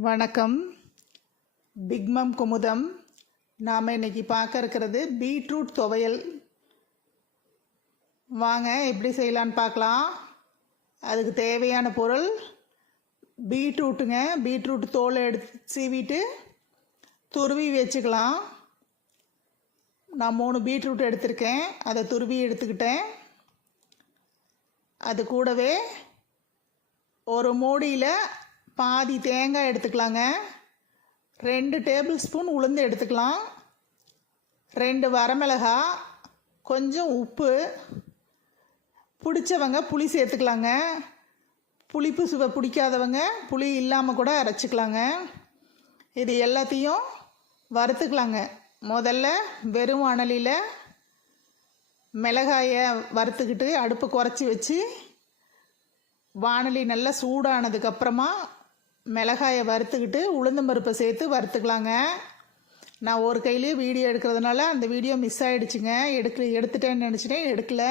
வணக்கம். பிக்மம் குமுதம். நாம் இன்னைக்கு பார்க்க இருக்கிறது பீட்ரூட் துவையல். வாங்க எப்படி செய்யலான்னு பார்க்கலாம். அதுக்கு தேவையான பொருள் பீட்ரூட்டுங்க. பீட்ரூட் தோலை எடுத்து சீவிட்டு துருவி வச்சுக்கலாம். நான் மூணு பீட்ரூட் எடுத்திருக்கேன். அதை துருவி எடுத்துக்கிட்டேன். அது கூடவே ஒரு மூடியில் பாதி தேங்காய் எடுத்துக்கலாங்க. ரெண்டு டேபிள் ஸ்பூன் உளுந்து எடுத்துக்கலாம். ரெண்டு வரமிளகா கொஞ்சம் உப்பு. பிடிச்சவங்க புளி சேர்த்துக்கலாங்க. புளிப்பு சுவை பிடிக்காதவங்க புளி இல்லாமல் கூட அரைச்சிக்கலாங்க. இது எல்லாத்தையும் வறுத்துக்கலாங்க. முதல்ல வெறும் அணலியில் மிளகாயை வறுத்துக்கிட்டு அடுப்பு குறைச்சி வச்சு வானலி நல்லா சூடானதுக்கப்புறமா மிளகாயை வறுத்துக்கிட்டு உளுந்தம் பருப்பை சேர்த்து வறுத்துக்கலாங்க. நான் ஒரு கையிலேயே வீடியோ எடுக்கிறதுனால அந்த வீடியோ மிஸ் ஆகிடுச்சுங்க எடுக்க எடுத்துட்டேன்னு நினச்சிட்டேன் எடுக்கல.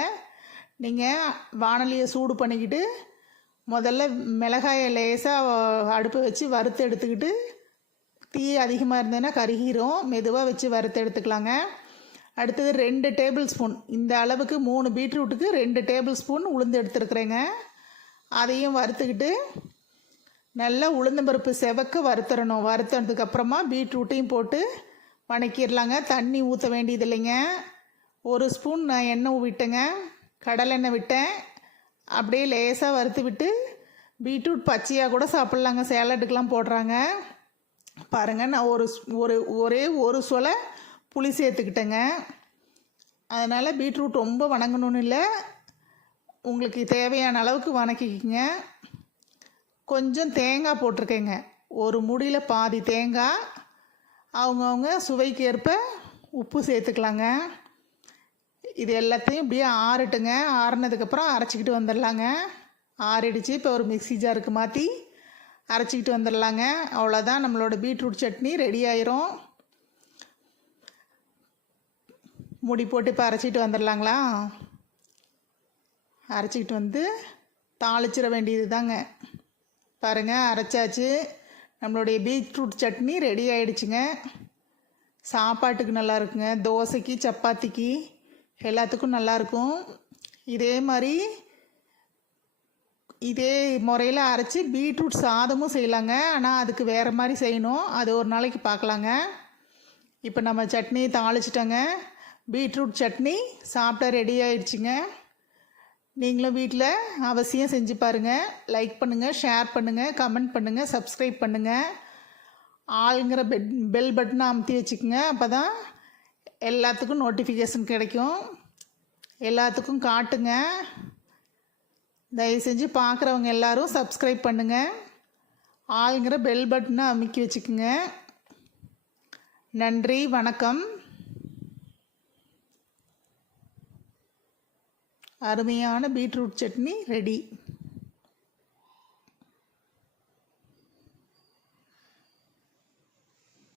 நீங்கள் வானொலியை சூடு பண்ணிக்கிட்டு முதல்ல மிளகாயை லேசாக அடுப்பு வச்சு வறுத்து எடுத்துக்கிட்டு தீ அதிகமாக இருந்ததுன்னா கருகிரும். மெதுவாக வச்சு வறுத்து எடுத்துக்கலாங்க. அடுத்தது ரெண்டு டேபிள் ஸ்பூன். இந்த அளவுக்கு மூணு பீட்ரூட்டுக்கு ரெண்டு டேபிள் ஸ்பூன் உளுந்து எடுத்துருக்குறேங்க. அதையும் வறுத்துக்கிட்டு நல்லா உளுந்தம்பருப்பு செவக்க வறுத்துறணும். வறுத்ததுக்கப்புறமா பீட்ரூட்டையும் போட்டு வணக்கிடலாங்க. தண்ணி ஊற்ற வேண்டியது இல்லைங்க ஒரு ஸ்பூன் நான் எண்ணெய் விட்டேங்க கடலெண்ணெய் விட்டேன். அப்படியே லேசாக வறுத்து விட்டு பீட்ரூட் பச்சையாக கூட சாப்பிட்லாங்க. சேலட்டுக்கெலாம் போடுறாங்க. பாருங்கள் நான் ஒரு ஒரு ஒரே ஒரு சொலை புளி சேர்த்துக்கிட்டேங்க. அதனால் பீட்ரூட் ரொம்ப வணங்கணும்னு இல்லை. உங்களுக்கு தேவையான அளவுக்கு வணக்கிக்கிங்க. கொஞ்சம் தேங்காய் போட்டிருக்கேங்க. ஒரு முடியில் பாதி தேங்காய் அவங்கவுங்க சுவைக்கு ஏற்ப உப்பு சேர்த்துக்கலாங்க. இது எல்லாத்தையும் இப்படியே ஆறட்டுங்க. ஆறுனதுக்கப்புறம் அரைச்சிக்கிட்டு வந்துடலாங்க. ஆறிடுச்சு இப்போ ஒரு மிக்சி ஜாருக்கு மாற்றி அரைச்சிக்கிட்டு வந்துடலாங்க. அவ்வளோதான் நம்மளோட பீட்ரூட் சட்னி ரெடி ஆயிரும். முடி போட்டு இப்போ அரைச்சிட்டு வந்துடலாங்களா? அரைச்சிக்கிட்டு வந்து தாளிச்சிட வேண்டியது தாங்க பாருங்கள் அரைச்சாச்சு. நம்மளுடைய பீட்ரூட் சட்னி ரெடி ஆயிடுச்சுங்க. சாப்பாட்டுக்கு நல்லா இருக்குங்க. தோசைக்கு சப்பாத்திக்கு எல்லாத்துக்கும் நல்லாயிருக்கும் இதே மாதிரி இதே முறையில் அரைச்சி பீட்ரூட் சாதமும் செய்யலாங்க. ஆனால் அதுக்கு வேறு மாதிரி செய்யணும். அது ஒரு நாளைக்கு பார்க்கலாங்க இப்போ நம்ம சட்னி தாளிச்சிட்டோங்க. பீட்ரூட் சட்னி சாப்பிட்டா ரெடி ஆயிடுச்சுங்க. நீங்களும் வீட்டில் அவசியம் செஞ்சு பாருங்கள் லைக் பண்ணுங்கள் ஷேர் பண்ணுங்கள் கமெண்ட் பண்ணுங்கள் சப்ஸ்கிரைப் பண்ணுங்கள் ஆளுங்கிற பெட் பெல் பட்டனை அமுத்தி வச்சுக்கோங்க. அப்போ தான் எல்லாத்துக்கும் நோட்டிஃபிகேஷன் கிடைக்கும். எல்லாத்துக்கும் காட்டுங்க. தயவு செஞ்சு பார்க்குறவங்க எல்லோரும் சப்ஸ்கிரைப் பண்ணுங்கள் ஆளுங்கிற பெல் பட்டனை அமுக்கி வச்சுக்கோங்க. நன்றி வணக்கம். அருமையான பீட்ரூட் சட்னி ரெடி.